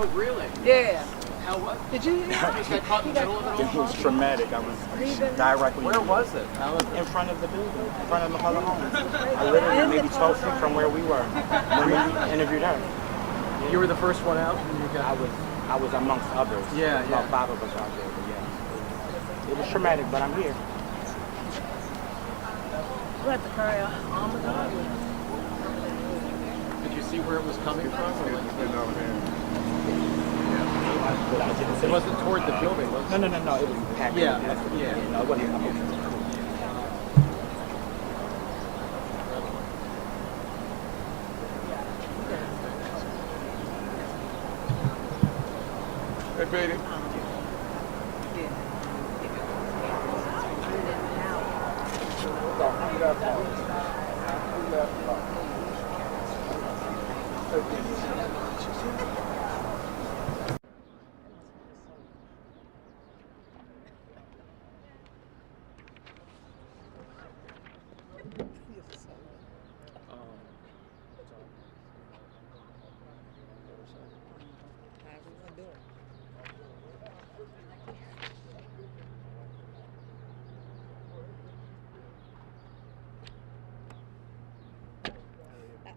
Oh, really? Yeah. How was it? Did you hear? You just got caught in the middle of it all? It was traumatic. I was directly Where was it? How was in it? front of the building, in front of the other homes. I literally maybe 12 feet from where we were when we interviewed her. You were the first one out? And you got... I was amongst others. Yeah, About yeah. 5 of us out there, but yeah. It was traumatic, but I'm here. We have to carry on with it. Did you see where it was coming from? Or like, But I didn't it say wasn't toward the building, was it? No, it was packed. Yeah, yeah. No, it wasn't. Hey, baby.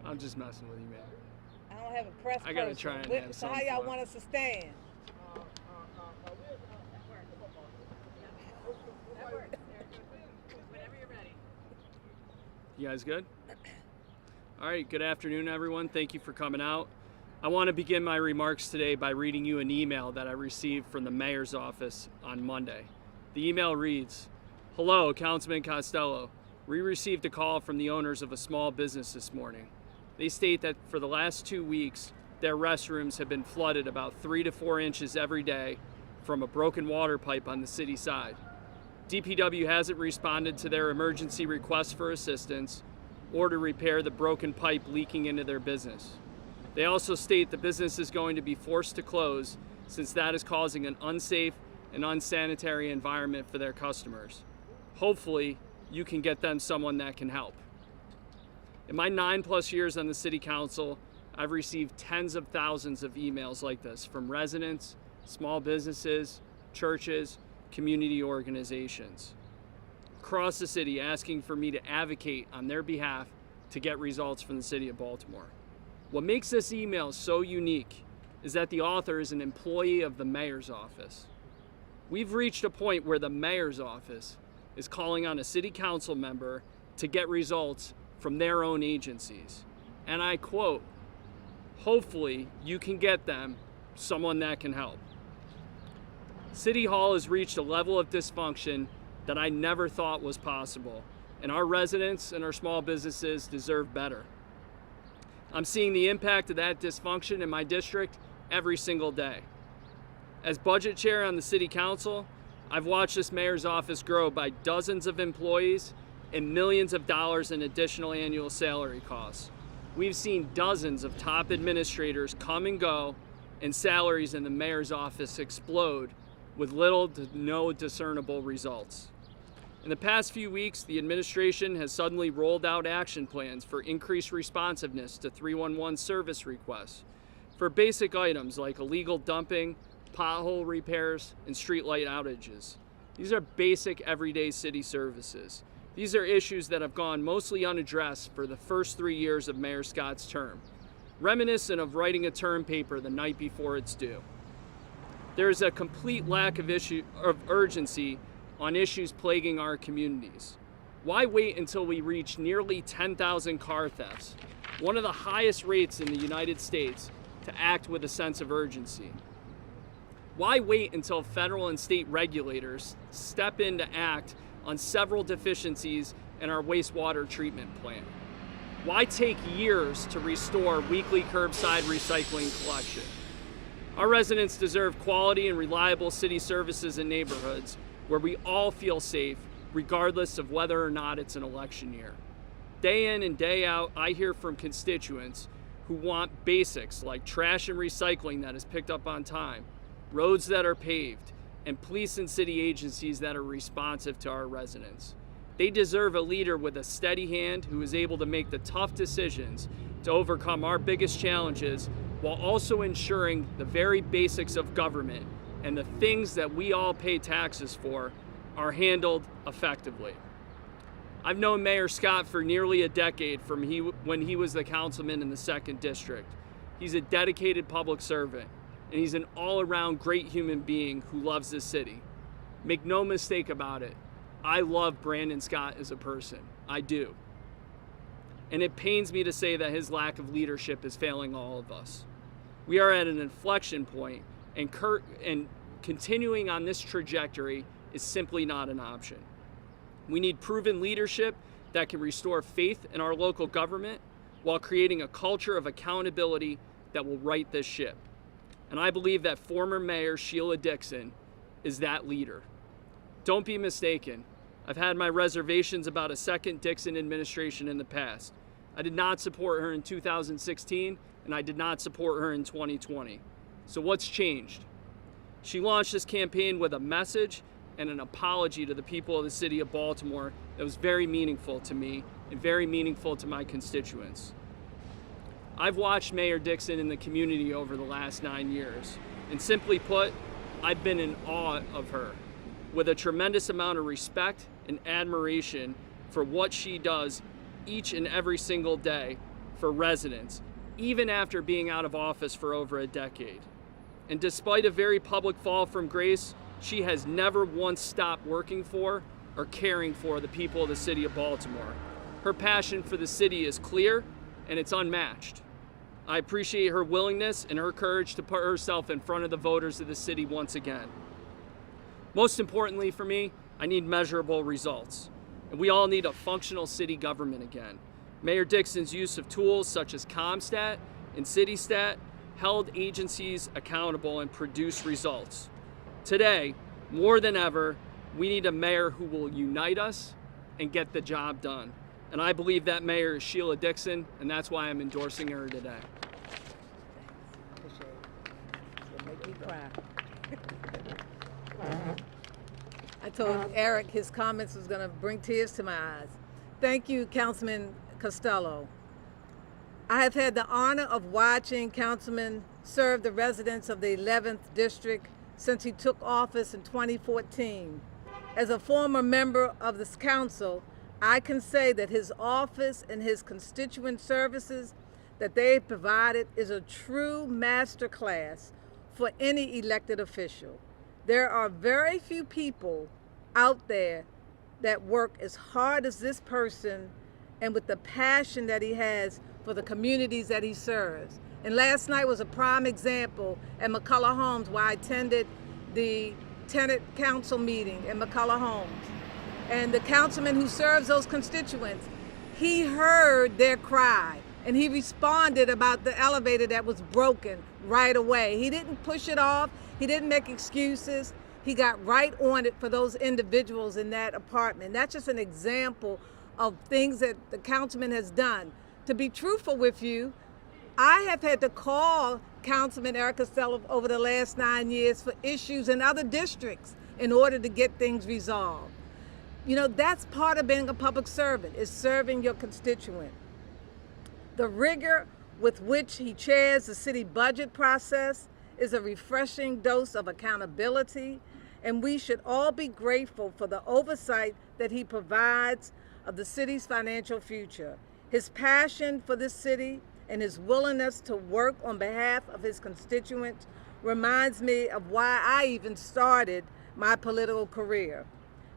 I'm just messing with you, man. I don't have a press I gotta person. try and have So how some y'all fun. want us to stand? You guys good? All right, good afternoon, everyone. Thank you for coming out. I want to begin my remarks today by reading you an email that I received from the mayor's office on Monday. The email reads, "Hello, Councilman Costello. We received a call from the owners of a small business this morning. They state that for the last 2 weeks, their restrooms have been flooded about 3 to 4 inches every day from a broken water pipe on the city side. DPW hasn't responded to their emergency request for assistance or to repair the broken pipe leaking into their business. They also state the business is going to be forced to close since that is causing an unsafe and unsanitary environment for their customers. Hopefully, you can get them someone that can help." In my 9+ years on the city council, I've received tens of thousands of emails like this from residents, small businesses, churches, community organizations across the city asking for me to advocate on their behalf to get results from the city of Baltimore. What makes this email so unique is that the author is an employee of the mayor's office. We've reached a point where the mayor's office is calling on a city council member to get results from their own agencies. And I quote, "Hopefully you can get them someone that can help." City Hall has reached a level of dysfunction that I never thought was possible, and our residents and our small businesses deserve better. I'm seeing the impact of that dysfunction in my district every single day. As budget chair on the city council, I've watched this mayor's office grow by dozens of employees and millions of dollars in additional annual salary costs. We've seen dozens of top administrators come and go, and salaries in the mayor's office explode with little to no discernible results. In the past few weeks, the administration has suddenly rolled out action plans for increased responsiveness to 311 service requests for basic items like illegal dumping, pothole repairs, and streetlight outages. These are basic everyday city services. These are issues that have gone mostly unaddressed for the first 3 years of Mayor Scott's term, reminiscent of writing a term paper the night before it's due. There is a complete lack of urgency on issues plaguing our communities. Why wait until we reach nearly 10,000 car thefts, one of the highest rates in the United States, to act with a sense of urgency? Why wait until federal and state regulators step in to act on several deficiencies in our wastewater treatment plant? Why take years to restore weekly curbside recycling collection? Our residents deserve quality and reliable city services in neighborhoods where we all feel safe, regardless of whether or not it's an election year. Day in and day out, I hear from constituents who want basics like trash and recycling that is picked up on time, roads that are paved, and police and city agencies that are responsive to our residents. They deserve a leader with a steady hand who is able to make the tough decisions to overcome our biggest challenges while also ensuring the very basics of government and the things that we all pay taxes for are handled effectively. I've known Mayor Scott for nearly a decade from when he was the councilman in the 2nd District. He's a dedicated public servant, and he's an all-around great human being who loves this city. Make no mistake about it, I love Brandon Scott as a person. I do. And it pains me to say that his lack of leadership is failing all of us. We are at an inflection point, and continuing on this trajectory is simply not an option. We need proven leadership that can restore faith in our local government while creating a culture of accountability that will right this ship. And I believe that former Mayor Sheila Dixon is that leader. Don't be mistaken. I've had my reservations about a second Dixon administration in the past. I did not support her in 2016, and I did not support her in 2020. So what's changed? She launched this campaign with a message and an apology to the people of the city of Baltimore that was very meaningful to me and very meaningful to my constituents. I've watched Mayor Dixon in the community over the last 9 years, and simply put, I've been in awe of her, with a tremendous amount of respect and admiration for what she does each and every single day for residents, even after being out of office for over a decade. And despite a very public fall from grace, she has never once stopped working for or caring for the people of the city of Baltimore. Her passion for the city is clear and it's unmatched. I appreciate her willingness and her courage to put herself in front of the voters of the city once again. Most importantly for me, I need measurable results. And we all need a functional city government again. Mayor Dixon's use of tools such as ComStat and CityStat held agencies accountable and produced results. Today, more than ever, we need a mayor who will unite us and get the job done. And I believe that mayor is Sheila Dixon, and that's why I'm endorsing her today. Appreciate it. It'll make me cry. I told Eric his comments was going to bring tears to my eyes. Thank you, Councilman Costello. I have had the honor of watching Councilman serve the residents of the 11th District since he took office in 2014. As a former member of this council, I can say that his office and his constituent services that they provided is a true masterclass for any elected official. There are very few people out there that work as hard as this person and with the passion that he has for the communities that he serves. And last night was a prime example at McCullough Homes, where I attended the tenant council meeting in McCullough Homes. And the councilman who serves those constituents, he heard their cry and he responded about the elevator that was broken right away. He didn't push it off, he didn't make excuses. He got right on it for those individuals in that apartment. That's just an example of things that the councilman has done. To be truthful with you, I have had to call Councilman Eric Costello over the last 9 years for issues in other districts in order to get things resolved. You know, that's part of being a public servant, is serving your constituent. The rigor with which he chairs the city budget process is a refreshing dose of accountability, and we should all be grateful for the oversight that he provides of the city's financial future. His passion for this city and his willingness to work on behalf of his constituents reminds me of why I even started my political career.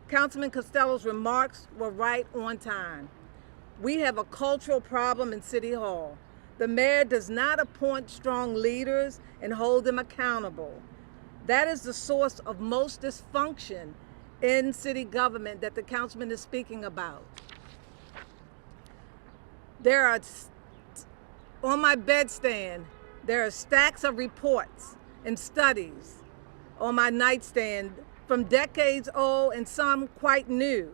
Councilman Costello's remarks were right on time. We have a cultural problem in City Hall. The mayor does not appoint strong leaders and hold them accountable. That is the source of most dysfunction in city government that the councilman is speaking about. There are, on my bedstand, there are stacks of reports and studies on my nightstand from decades old and some quite new,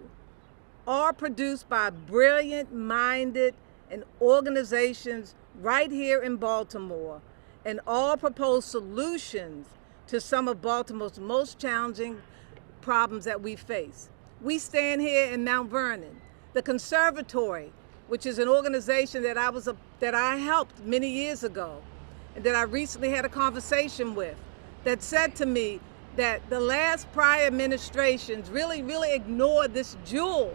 all produced by brilliant-minded and organizations right here in Baltimore, and all propose solutions to some of Baltimore's most challenging problems that we face. We stand here in Mount Vernon. The Conservatory, which is an organization that I helped many years ago, that I recently had a conversation with that said to me that the last prior administrations really ignored this jewel.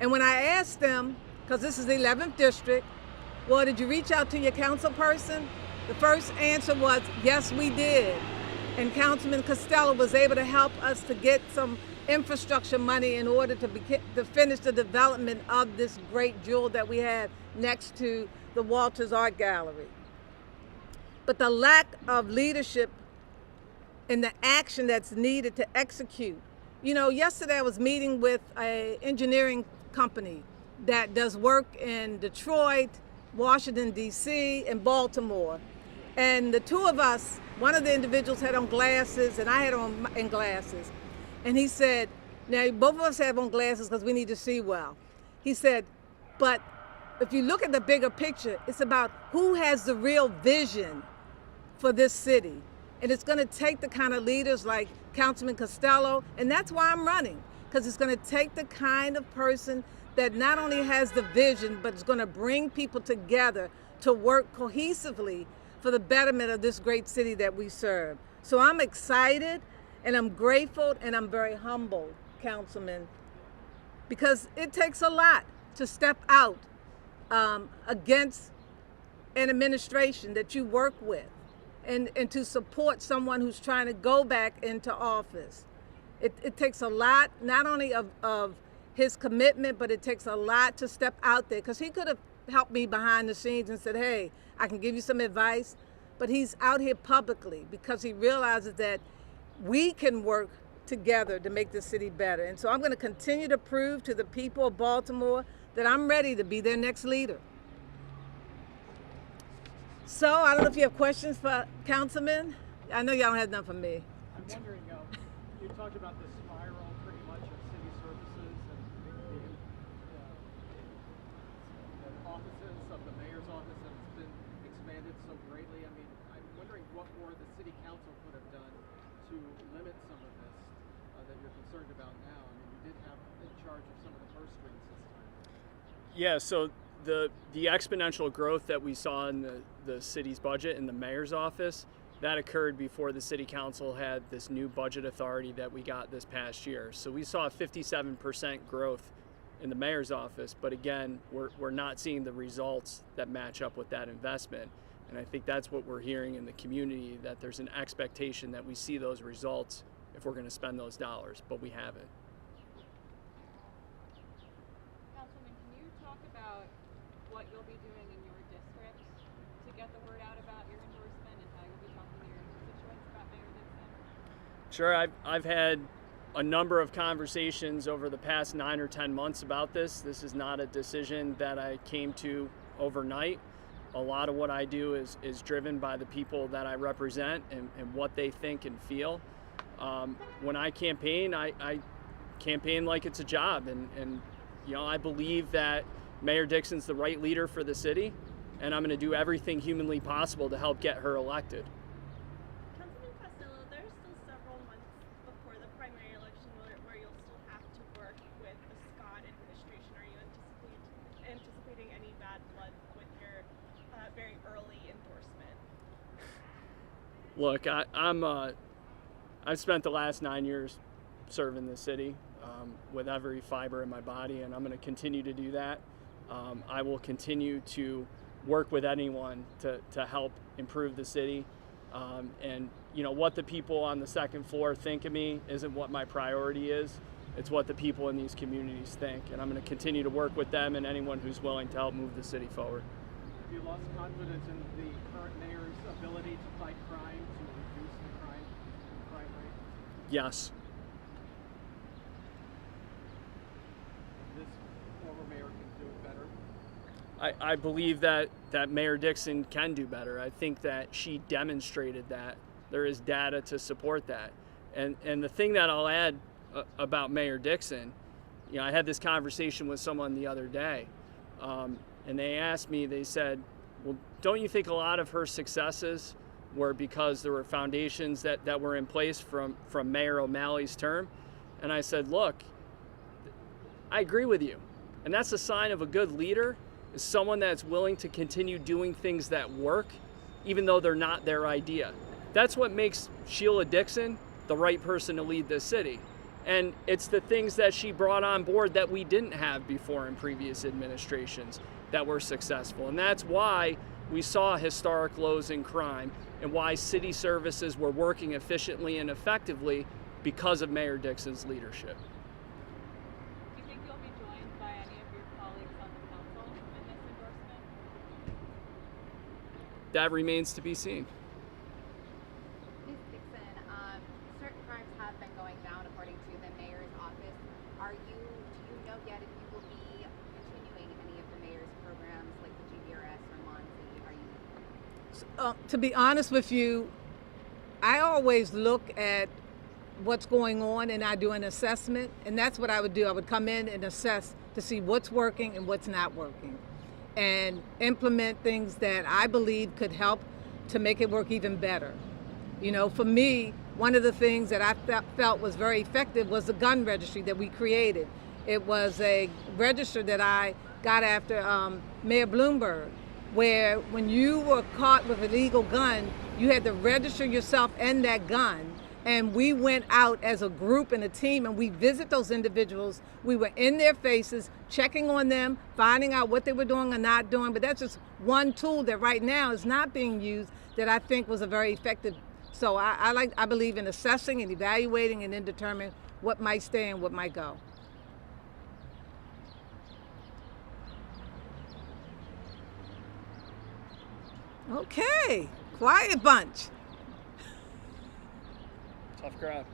And when I asked them, because this is the 11th district, well, did you reach out to your council person? The first answer was, yes, we did. And Councilman Costello was able to help us to get some infrastructure money in order to finish the development of this great jewel that we had next to the Walters Art Gallery. But the lack of leadership and the action that's needed to execute. You know, yesterday I was meeting with an engineering company that does work in Detroit, Washington, D.C., and Baltimore. And the two of us, one of the individuals had on glasses and I had on glasses. And he said, now both of us have on glasses because we need to see well. He said, but if you look at the bigger picture, it's about who has the real vision for this city. And it's gonna take the kind of leaders like Councilman Costello, and that's why I'm running, because it's gonna take the kind of person that not only has the vision, but is gonna bring people together to work cohesively for the betterment of this great city that we serve. So I'm excited, and I'm grateful, and I'm very humbled, Councilman, because it takes a lot to step out against an administration that you work with. And to support someone who's trying to go back into office. It takes a lot, not only of his commitment, but it takes a lot to step out there, because he could have helped me behind the scenes and said, hey, I can give you some advice, but he's out here publicly because he realizes that we can work together to make the city better. And so I'm gonna continue to prove to the people of Baltimore that I'm ready to be their next leader. So, I don't know if you have questions for Councilman. I know y'all don't have none for me. I'm wondering, you talked about the spiral pretty much of city services and the offices of the mayor's office that has been expanded so greatly. I mean, I'm wondering what more the city council could have done to limit some of this that you're concerned about now. I mean, you did have in charge of some of the purse strings this time. Yeah, so the exponential growth that we saw in the city's budget in the mayor's office, that occurred before the city council had this new budget authority that we got this past year. So we saw a 57% growth in the mayor's office, but again, we're not seeing the results that match up with that investment. And I think that's what we're hearing in the community, that there's an expectation that we see those results if we're gonna spend those dollars, but we haven't. Councilman, can you talk about what you'll be doing in your district to get the word out about your endorsement and how you'll be talking to your constituents about Mayor Dixon? Sure, I've had a number of conversations over the past 9 or 10 months about this. This is not a decision that I came to overnight. A lot of what I do is driven by the people that I represent and what they think and feel. When I campaign, I campaign like it's a job, and you know, I believe that Mayor Dixon's the right leader for the city, and I'm going to do everything humanly possible to help get her elected. Councilman Costello, there's still several months before the primary election where you'll still have to work with the Scott administration. Are you anticipating any bad blood with your very early endorsement? Look, I've spent the last 9 years serving the city with every fiber in my body, and I'm going to continue to do that. I will continue to work with anyone to help improve the city. And you know, what the people on the second floor think of me isn't what my priority is. It's what the people in these communities think. And I'm going to continue to work with them and anyone who's willing to help move the city forward. Have you lost confidence in the current mayor's ability to fight crime, to reduce the crime rate? Yes. This former mayor can do better? I believe that Mayor Dixon can do better. I think that she demonstrated that. There is data to support that. And the thing that I'll add about Mayor Dixon, you know, I had this conversation with someone the other day, and they asked me, they said, well, don't you think a lot of her successes were because there were foundations that were in place from Mayor O'Malley's term? And I said, look, I agree with you. And that's a sign of a good leader, is someone that's willing to continue doing things that work even though they're not their idea. That's what makes Sheila Dixon the right person to lead this city. And it's the things that she brought on board that we didn't have before in previous administrations that were successful. And that's why we saw historic lows in crime and why city services were working efficiently and effectively because of Mayor Dixon's leadership. Do you think you'll be joined by any of your colleagues on the council in this endorsement? That remains to be seen. Ms. Dixon, certain crimes have been going down according to the mayor's office. Do you know yet if you will be continuing any of the mayor's programs like the GBRS or Monty? To be honest with you, I always look at what's going on and I do an assessment, and that's what I would do. I would come in and assess to see what's working and what's not working and implement things that I believe could help to make it work even better. You know, for me, one of the things that I felt was very effective was the gun registry that we created. It was a register that I got after Mayor Bloomberg, where when you were caught with an illegal gun, you had to register yourself and that gun. And we went out as a group and a team and we visit those individuals. We were in their faces, checking on them, finding out what they were doing or not doing. But that's just one tool that right now is not being used that I think was a very effective. So I believe in assessing and evaluating and then determining what might stay and what might go. Okay, quiet bunch. Tough crowd.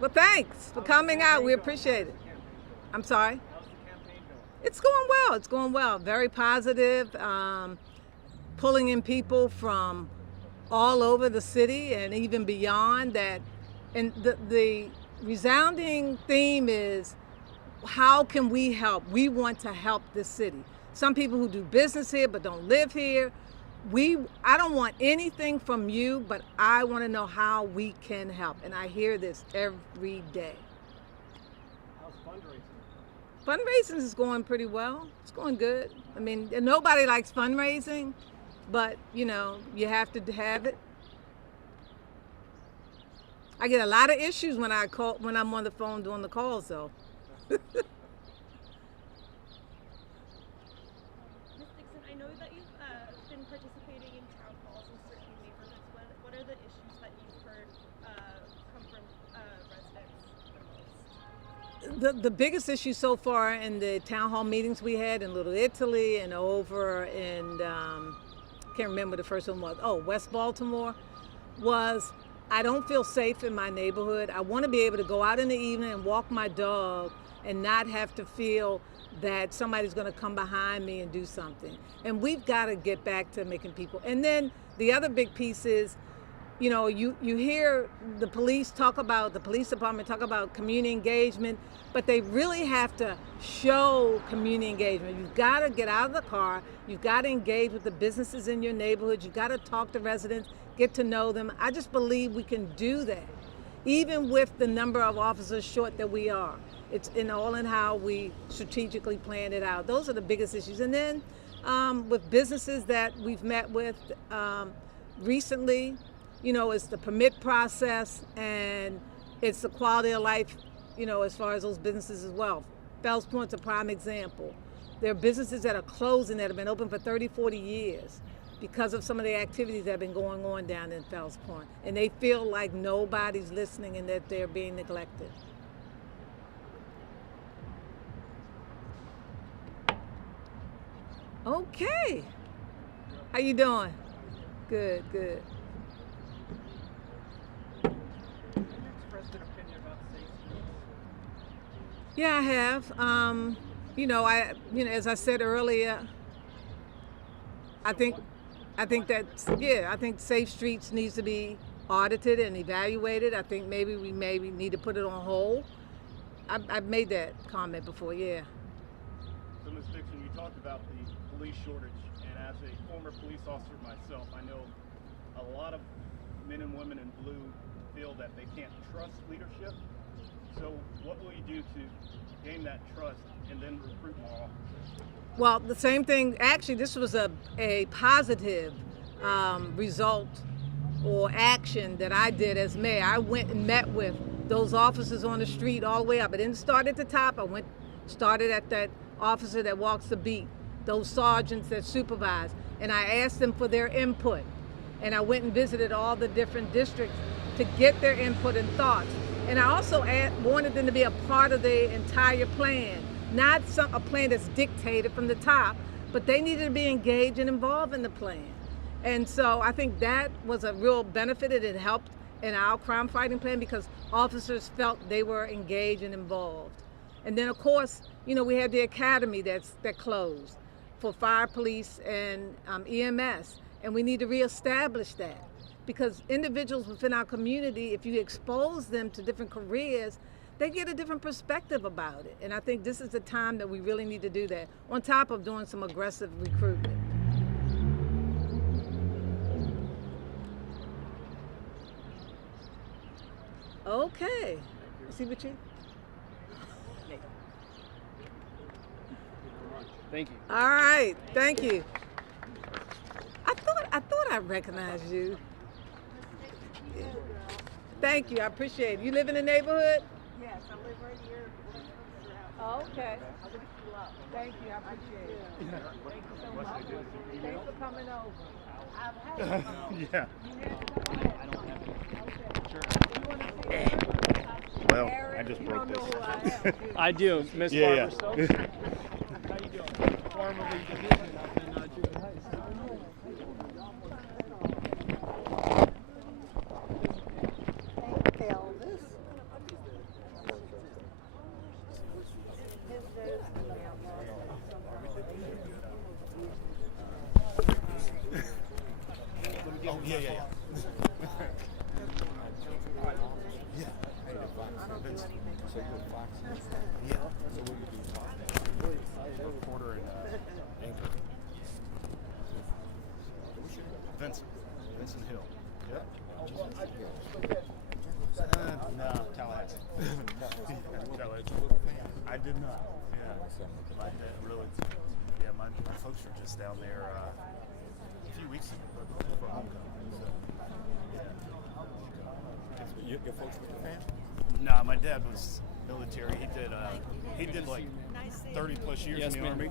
Well, thanks for coming out. We appreciate it. I'm sorry. How's the campaign going? It's going well. It's going well. Very positive. Pulling in people from all over the city and even beyond that. And the resounding theme is, how can we help? We want to help this city. Some people who do business here but don't live here. I don't want anything from you, but I want to know how we can help. And I hear this every day. How's fundraising? Fundraising is going pretty well. It's going good. I mean, nobody likes fundraising, but you know, you have to have it. I get a lot of issues when I'm on the phone doing the calls though. Ms. Dixon, I know that you've been participating in town halls in certain neighborhoods. What are the issues that you've heard come from residents the most? The biggest issue so far in the town hall meetings we had in Little Italy and over in, can't remember the first one was, West Baltimore, was I don't feel safe in my neighborhood. I want to be able to go out in the evening and walk my dog and not have to feel that somebody's going to come behind me and do something. And we've got to get back to making people. And then the other big piece is, you know, you hear the police department talk about community engagement, but they really have to show community engagement. You've got to get out of the car. You've got to engage with the businesses in your neighborhood. You've got to talk to residents, get to know them. I just believe we can do that, even with the number of officers short that we are. It's all in how we strategically plan it out. Those are the biggest issues. And then with businesses that we've met with recently, you know, it's the permit process and it's the quality of life, you know, as far as those businesses as well. Fells Point's a prime example. There are businesses that are closing that have been open for 30, 40 years because of some of the activities that have been going on down in Fells Point. And they feel like nobody's listening and that they're being neglected. Okay. How you doing? Good, good. Have you expressed an opinion about safe streets? Yeah, I have. As I said earlier, I think safe streets needs to be audited and evaluated. I think maybe we need to put it on hold. I've made that comment before, yeah. So, Ms. Dixon, you talked about the police shortage, and as a former police officer myself, I know a lot of men and women in blue feel that they can't trust leadership. So what will you do to gain that trust and then recruit more officers? Well, the same thing. Actually, this was a positive result or action that I did as mayor. I went and met with those officers on the street all the way up. I didn't start at the top. Started at that officer that walks the beat, those sergeants that supervise, and I asked them for their input. And I went and visited all the different districts to get their input and thoughts. And I also wanted them to be a part of the entire plan, not a plan that's dictated from the top, but they needed to be engaged and involved in the plan. And so I think that was a real benefit. It helped in our crime fighting plan because officers felt they were engaged and involved. And then of course, we had the academy that closed for fire, police, and EMS. And we need to reestablish that because individuals within our community, if you expose them to different careers, they get a different perspective about it. And I think this is the time that we really need to do that, on top of doing some aggressive recruitment. Okay. See what you? Thank you. All right. Thank you. I thought I recognized you. Thank you. I appreciate it. You live in the neighborhood? Yes, I live right here. Oh, okay. Thank you. I appreciate it. Thank you so much. Thanks for coming over. I've had Yeah. Well, I just broke this. I do, Miss Yeah, Barbara Stokes. How you doing? Formerly division up in junior high school. Elvis. Oh, yeah. Yeah. Yeah. So what you do? Reporter and anchor. Vincent Hill. Yep. No, Tallahassee. Tallahassee. I did not. Yeah. My dad really. Yeah, my folks were just down there a few weeks ago for homecoming. So, yeah. Your folks were fans? Nah, my dad was military. He did like 30 plus years Yes, in the ma'am. Army.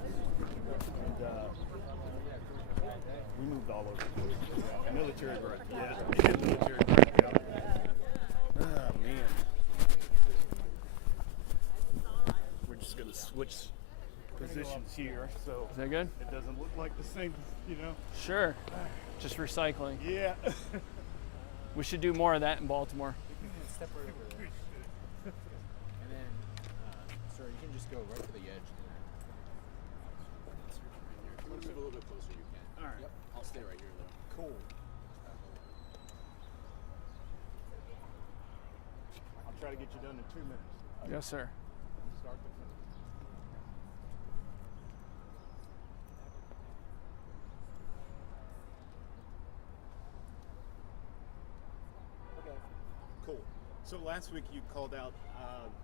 And we moved all over. Military grad. Yeah, military grad. Yeah. Oh, man. We're just going to switch positions here so Is that good? it doesn't look like the same, Sure. Just recycling. Yeah. We should do more of that in Baltimore. Step right over there. And then, sir, you can just go right to the edge there. If you want to move a little bit closer, you can. All right. Yep. I'll stay right here, though. Cool. I'll try to get you done in 2 minutes. Yes, sir. Start the finish. Okay. Cool. So last week you called out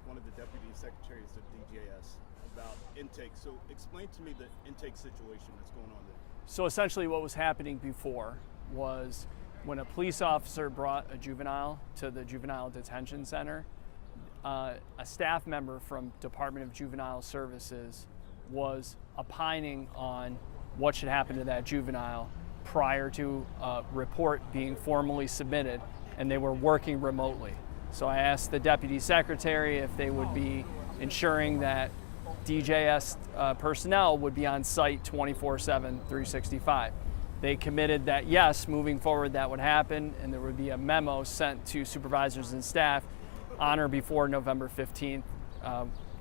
one of the deputy secretaries of DJS about intake. So explain to me the intake situation that's going on there. So essentially what was happening before was when a police officer brought a juvenile to the juvenile detention center, a staff member from Department of Juvenile Services was opining on what should happen to that juvenile prior to a report being formally submitted, and they were working remotely. So I asked the deputy secretary if they would be ensuring that DJS personnel would be on site 24/7, 365. They committed that yes, moving forward that would happen, and there would be a memo sent to supervisors and staff on or before November 15th.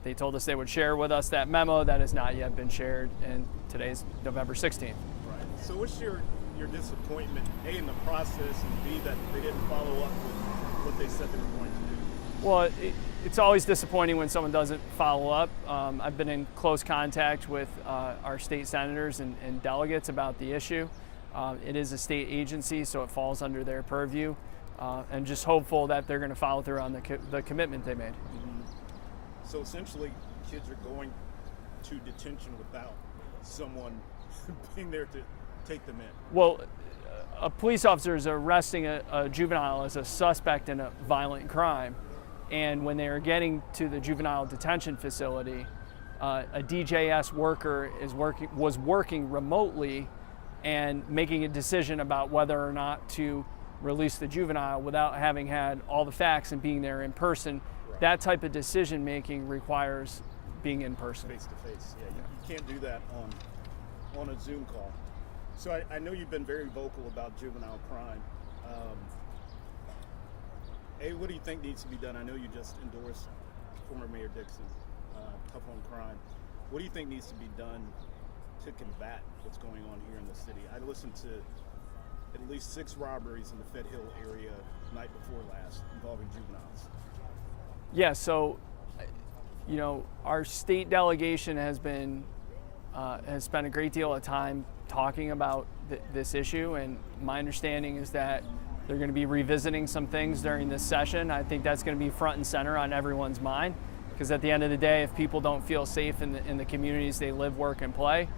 They told us they would share with us that memo. That has not yet been shared, and today's November 16th. Right. So what's your disappointment, A, in the process, and B, that they didn't follow up with what they said they were going to do? Well, it's always disappointing when someone doesn't follow up. I've been in close contact with our state senators and delegates about the issue. It is a state agency, so it falls under their purview, and just hopeful that they're going to follow through on the commitment they made. So essentially, kids are going to detention without someone being there to take them in? Well, a police officer is arresting a juvenile as a suspect in a violent crime, and when they are getting to the juvenile detention facility, a DJS worker was working remotely and making a decision about whether or not to release the juvenile without having had all the facts and being there in person. Right. That type of decision making requires being in person. Face to face. Yeah, you can't do that on a Zoom call. So I know you've been very vocal about juvenile crime. What do you think needs to be done? I know you just endorsed former Mayor Dixon, tough on crime. What do you think needs to be done to combat what's going on here in the city? I listened to at least 6 robberies in the Fed Hill area night before last involving juveniles. Yeah, so, you know, our state delegation has spent a great deal of time talking about this issue, and my understanding is that they're going to be revisiting some things during this session. I think that's going to be front and center on everyone's mind, because at the end of the day, if people don't feel safe in the communities they live, work, and play,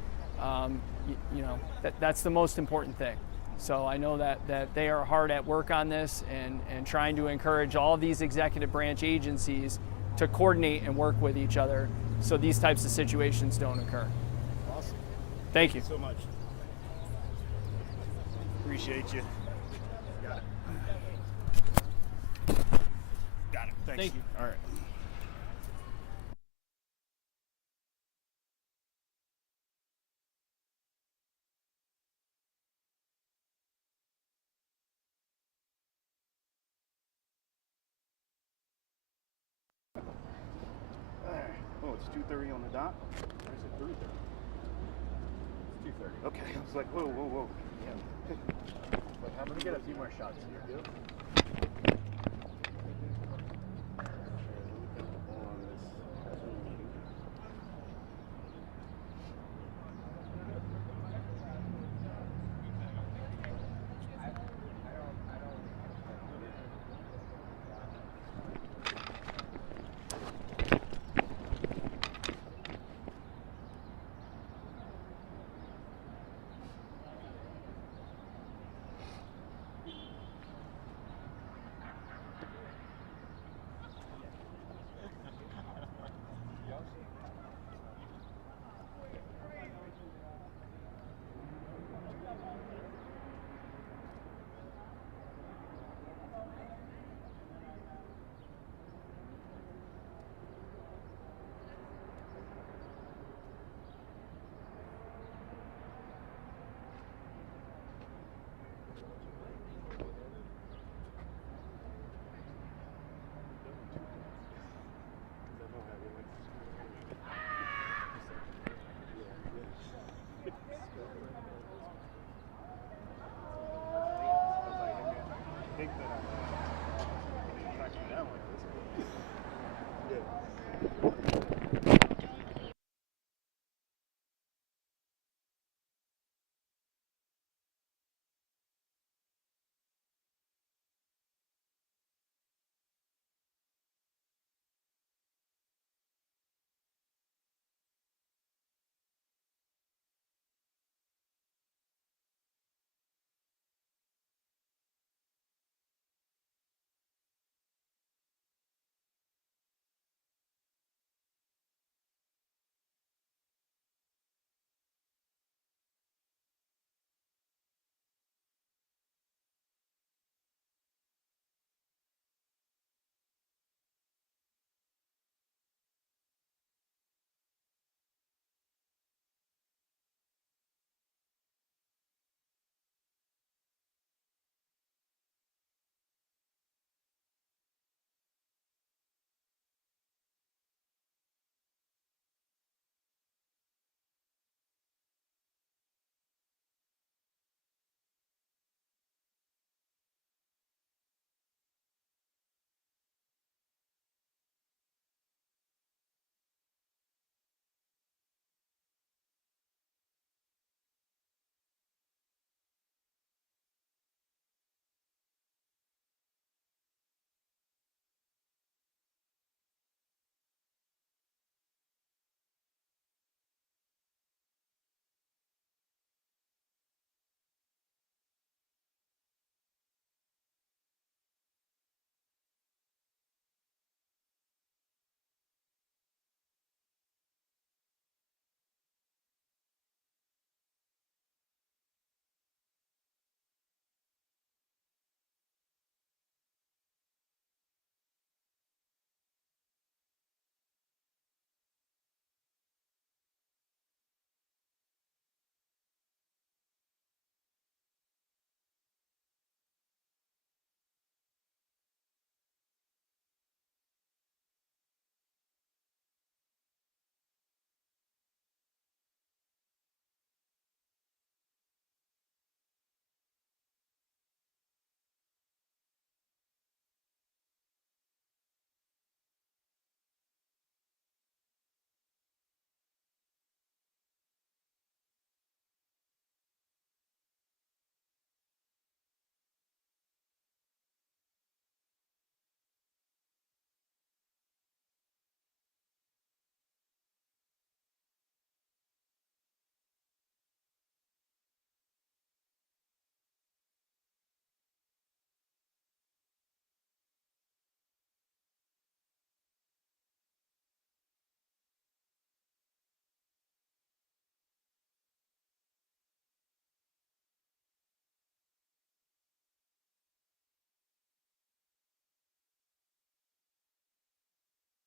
you know, that's the most important thing. So I know that they are hard at work on this and trying to encourage all of these executive branch agencies to coordinate and work with each other so these types of situations don't occur. Awesome. Thank you. Thank you so much. Appreciate you. Got it. Got it. Thanks. Thank you. All right. Oh, it's 2:30 on the dot? Or is it 3:30? It's 2:30. Okay, I was like, whoa. But I'm gonna get a few more shots. You do?